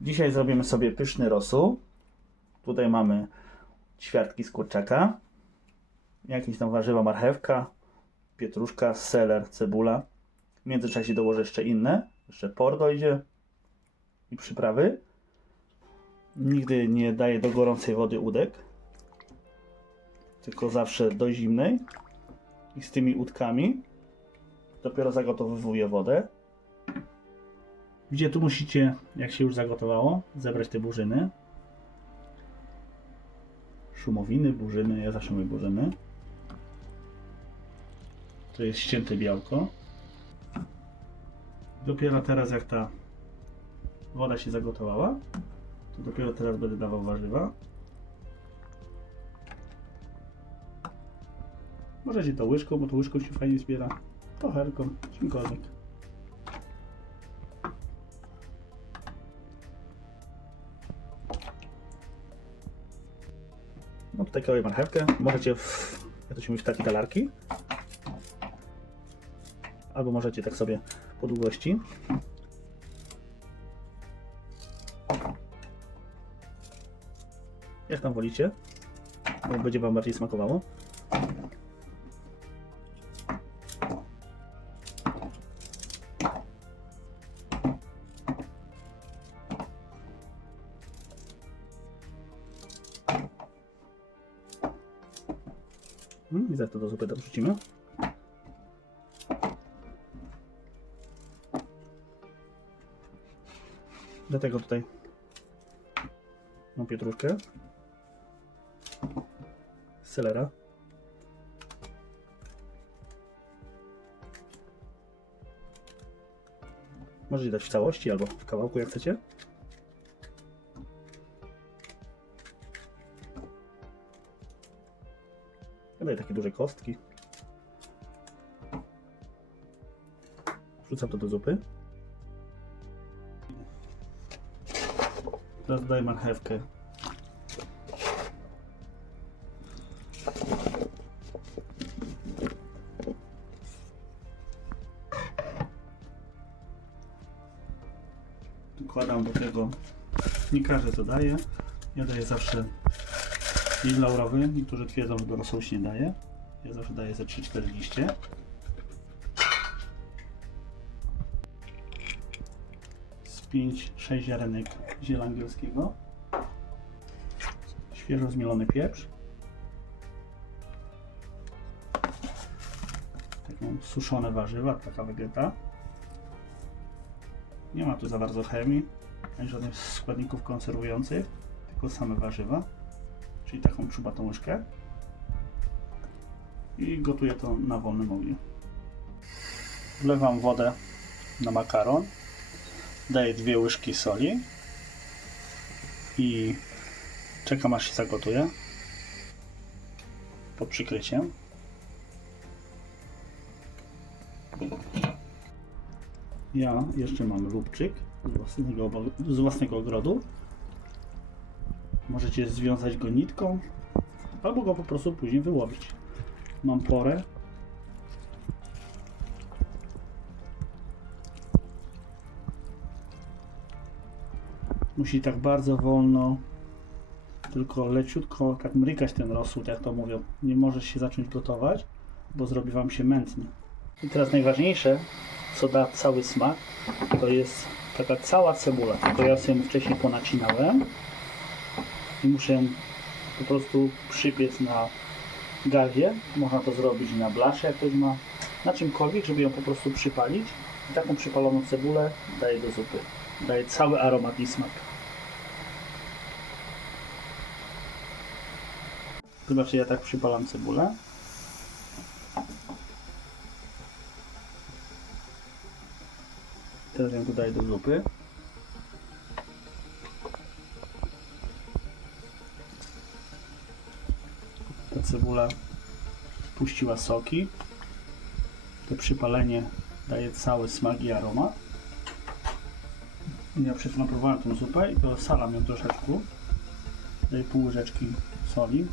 Dzisiaj zrobimy sobie pyszny rosół. Tutaj mamy ćwiartki z kurczaka, jakieś tam warzywa, marchewka, pietruszka, seler, cebula. W międzyczasie dołożę jeszcze inne, jeszcze por dojdzie i przyprawy. Nigdy nie daję do gorącej wody udek, tylko zawsze do zimnej i z tymi udkami dopiero zagotowywuję wodę. Gdzie tu musicie, jak się już zagotowało, zebrać te burzyny. Szumowiny, burzyny, ja zawsze mówię burzyny. To jest ścięte białko. Dopiero teraz jak ta woda się zagotowała, to dopiero teraz będę dawał warzywa. Możecie to łyżką, bo to łyżką się fajnie zbiera. Pocherką, czymkolwiek. Kawałek marchewkę. Możecie w, jak to się mówi, w takie talarki. Albo możecie tak sobie po długości. Jak tam wolicie? Będzie Wam bardziej smakowało. Mm, I zaraz to do zupy dorzucimy. Do tego tutaj mam pietruszkę, selera, możecie dać w całości albo w kawałku jak chcecie. Daję takie duże kostki. Wrzucam to do zupy. Teraz dodaję marchewkę. Dokładam do tego, nie każdy to daje. Ja daję zawsze laurowy. Niektórzy twierdzą, że do rosołu nie daje. Ja zawsze daję ze 3-4 liście. Z 5-6 ziarenek ziela angielskiego. Świeżo zmielony pieprz. Taką suszone warzywa, taka wegeta. Nie ma tu za bardzo chemii, ani żadnych składników konserwujących, tylko same warzywa czyli taką czubatą łyżkę i gotuję to na wolnym ogniu. Wlewam wodę na makaron, daję dwie łyżki soli i czekam aż się zagotuje pod przykryciem. Ja jeszcze mam lubczyk z własnego, z własnego ogrodu. Możecie związać go nitką, albo go po prostu później wyłowić. Mam porę. Musi tak bardzo wolno, tylko leciutko tak mrykać ten rosół, jak to mówią. Nie może się zacząć gotować, bo zrobi Wam się mętny. I teraz najważniejsze, co da cały smak, to jest taka cała cebula. Tylko ja sobie wcześniej ponacinałem muszę ją po prostu przypiec na gazie. Można to zrobić na blasze, jak ktoś ma, na czymkolwiek, żeby ją po prostu przypalić. I taką przypaloną cebulę daję do zupy. Daje cały aromat i smak. Zobaczcie, ja tak przypalam cebulę. Teraz ją dodaję do zupy. ta cebula puściła soki. To przypalenie daje cały smak i aromat. Ja przed próbowałem tą zupę i to salam ją troszeczkę. Daję pół łyżeczki soli.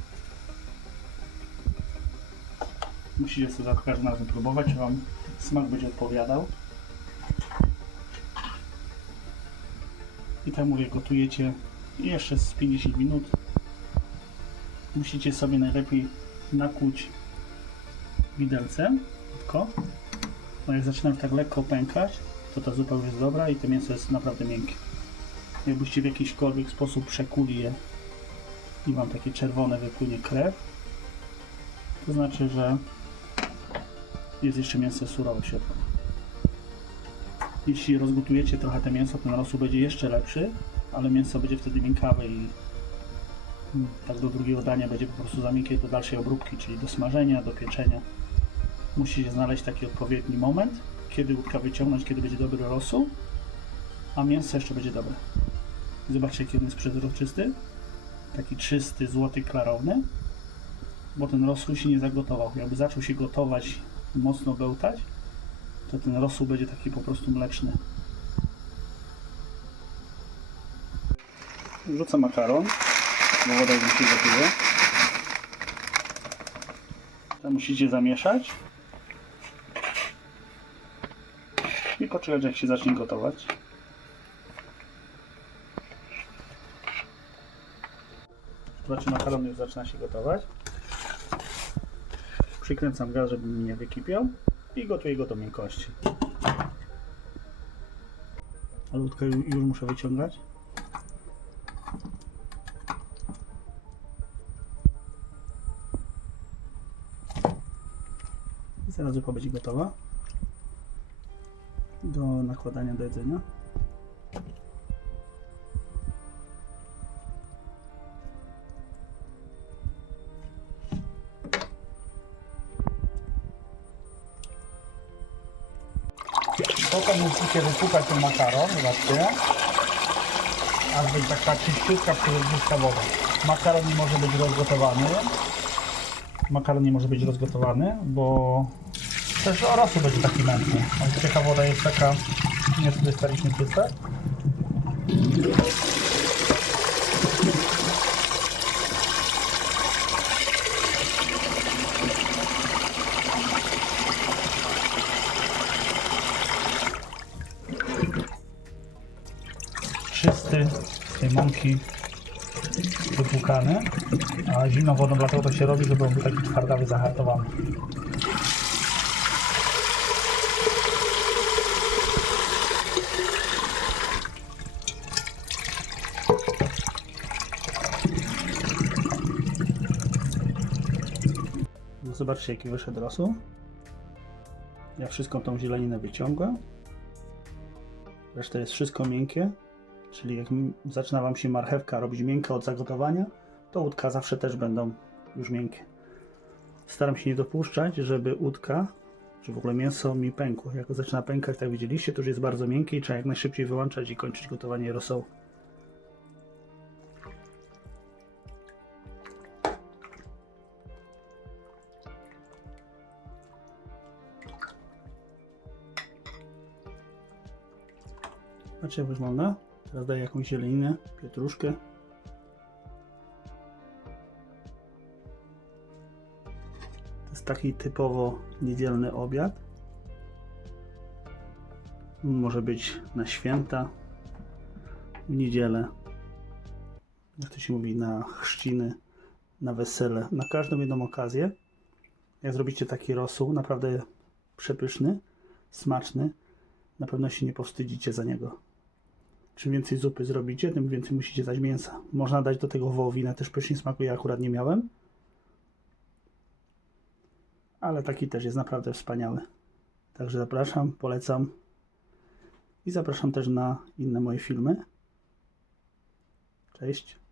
Musicie sobie za każdym razem próbować, czy Wam smak będzie odpowiadał. I tak mówię, gotujecie jeszcze z 50 minut. Musicie sobie najlepiej nakłuć widelcem, tylko. No jak zaczynam tak lekko pękać, to ta zupa już jest dobra i to mięso jest naprawdę miękkie. Jakbyście w jakiśkolwiek sposób przekuli je i wam takie czerwone wypłynie krew, to znaczy, że jest jeszcze mięso surowe w środku. Jeśli rozgotujecie trochę te mięso, ten rosół będzie jeszcze lepszy, ale mięso będzie wtedy miękkawe i tak do drugiego dania będzie po prostu za miękkie do dalszej obróbki, czyli do smażenia, do pieczenia. Musicie znaleźć taki odpowiedni moment, kiedy łódka wyciągnąć, kiedy będzie dobry rosół, a mięso jeszcze będzie dobre. Zobaczcie, on jest przezroczysty. Taki czysty, złoty, klarowny. Bo ten rosół się nie zagotował. Jakby zaczął się gotować, mocno bełtać, to ten rosół będzie taki po prostu mleczny. Wrzucę makaron, bo woda już się gotuje. To musicie zamieszać i poczekać jak się zacznie gotować. Zobaczcie, makaron już zaczyna się gotować. Przykręcam gaz, żeby mi nie wykipiał i gotuję go do miękkości. A łódkę ju- już muszę wyciągać. I zaraz zupa będzie gotowa do nakładania do jedzenia. Potem musicie wypukać ten makaron, zobaczcie. Aż będzie taka czyściutka, przezroczysta woda. Makaron nie może być rozgotowany. Makaron nie może być rozgotowany, bo też rosół będzie taki mętny. A widzicie, ta woda jest taka niekrystalicznie czysta. czysty z tej mąki wypłukany, a zimną wodą dlatego to się robi, żeby on był taki twardawy, zahartowany. Zobaczcie jaki wyszedł rosół. Ja wszystką tą zieleninę wyciągłem. Reszta jest wszystko miękkie. Czyli jak zaczyna Wam się marchewka robić miękka od zagotowania, to łódka zawsze też będą już miękkie. Staram się nie dopuszczać, żeby łódka, czy w ogóle mięso mi pękło. Jak zaczyna pękać, tak widzieliście, to już jest bardzo miękkie i trzeba jak najszybciej wyłączać i kończyć gotowanie rosołu. Patrzcie jak wygląda. Teraz daję jakąś zieleninę, pietruszkę. To jest taki typowo niedzielny obiad. Może być na święta, w niedzielę, jak to się mówi, na chrzciny, na wesele, na każdą jedną okazję. Jak zrobicie taki rosół, naprawdę przepyszny, smaczny, na pewno się nie powstydzicie za niego. Czym więcej zupy zrobicie, tym więcej musicie dać mięsa. Można dać do tego wołowinę, też pysznie smakuje, akurat nie miałem. Ale taki też jest naprawdę wspaniały. Także zapraszam, polecam. I zapraszam też na inne moje filmy. Cześć.